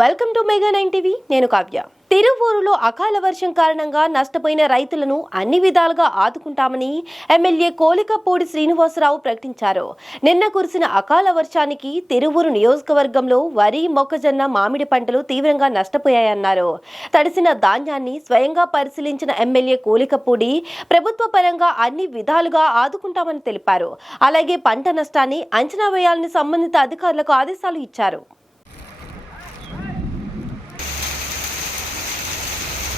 Welcome to mega nine TV. నేను కావ్య. తిరువూరులో అకాల వర్షం కారణంగా నష్టపోయిన రైతులను అన్ని విధాలుగా ఆదుకుంటామని ఎమ్మెల్యే కోలికపూడి శ్రీనివాసరావు ప్రకటించారు. నిన్న కురిసిన అకాల వర్షానికి తిరువూరు నియోజకవర్గంలో వరి మొక్కజొన్న మామిడి పంటలు తీవ్రంగా నష్టపోయాయన్నారు. తడిసిన ధాన్యాన్ని స్వయంగా పరిశీలించిన ఎమ్మెల్యే కోలికపూడి ప్రభుత్వ పరంగా అన్ని విధాలుగా ఆదుకుంటామని తెలిపారు. అలాగే పంట నష్టాన్ని అంచనా వేయాలని సంబంధిత అధికారులకు ఆదేశాలు ఇచ్చారు.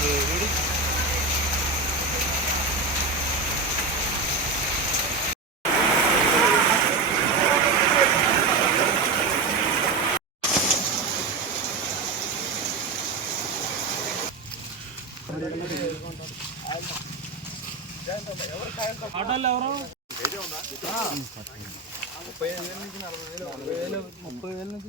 ఓకే రెడీ ఆటోలు ఎవరు? ముప్పై వేల నుంచి నలభై వేలు ముప్పై వేల నుంచి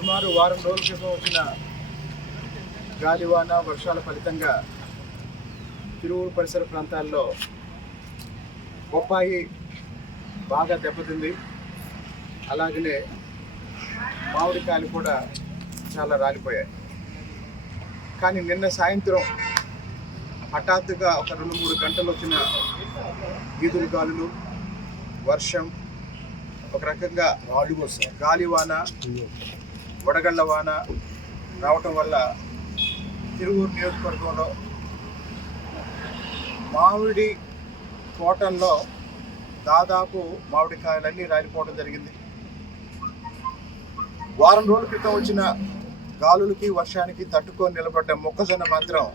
సుమారు వారం రోజుల క్రితం వచ్చిన గాలివాన వర్షాల ఫలితంగా తిరువురు పరిసర ప్రాంతాల్లో బొప్పాయి బాగా దెబ్బతింది. అలాగనే మామిడికాయలు కూడా చాలా రాలిపోయాయి. కానీ నిన్న సాయంత్రం హఠాత్తుగా ఒక రెండు మూడు గంటలు వచ్చిన ఈదురు గాలులు వర్షం ఒక రకంగా గాలివాన వడగళ్ళ వాన రావటం వల్ల తిరువూరు నియోజకవర్గంలో మామిడి తోటల్లో దాదాపు మామిడికాయలన్నీ రాలిపోవడం జరిగింది. వారం రోజుల క్రితం వచ్చిన గాలులకి వర్షానికి తట్టుకొని నిలబడ్డ మొక్కజొన్న మాత్రం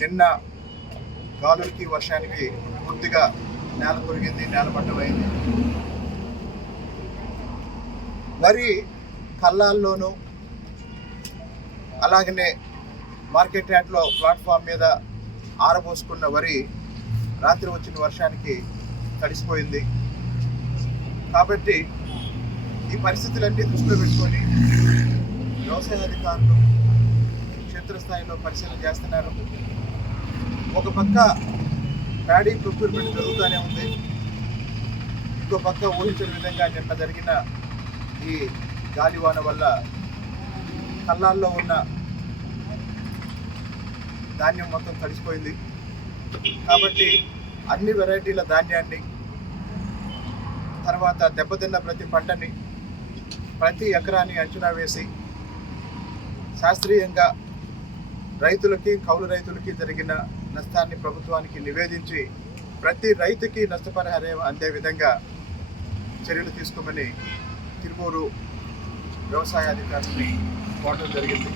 నిన్న గాలులకి వర్షానికి పూర్తిగా నేల కొరిగింది నేలపడ్డమైంది వరి కళ్ళాల్లోనూ అలాగనే మార్కెట్ యార్డ్లో ప్లాట్ఫామ్ మీద ఆరబోసుకున్న వరి రాత్రి వచ్చిన వర్షానికి తడిసిపోయింది. కాబట్టి ఈ పరిస్థితులన్నీ దృష్టిలో పెట్టుకొని వ్యవసాయ అధికారులు క్షేత్రస్థాయిలో పరిశీలన చేస్తున్నారు. ఒక పక్క ప్యాడీ ప్రొక్యూర్మెంట్ జరుగుతూనే ఉంది. ఇంకో పక్క ఊహించిన విధంగా నిన్న జరిగిన ఈ గాలివాన వల్ల కళ్ళాల్లో ఉన్న ధాన్యం మొత్తం తడిసిపోయింది. కాబట్టి అన్ని వెరైటీల ధాన్యాన్ని తర్వాత దెబ్బతిన్న ప్రతి పంటని ప్రతి ఎకరాన్ని అంచనా వేసి శాస్త్రీయంగా రైతులకి కౌలు రైతులకి జరిగిన నష్టాన్ని ప్రభుత్వానికి నివేదించి ప్రతి రైతుకి నష్టపరిహారం అందే విధంగా చర్యలు తీసుకోమని తిరువూరు వ్యవసాయ అధికారులని కోరడం జరిగింది.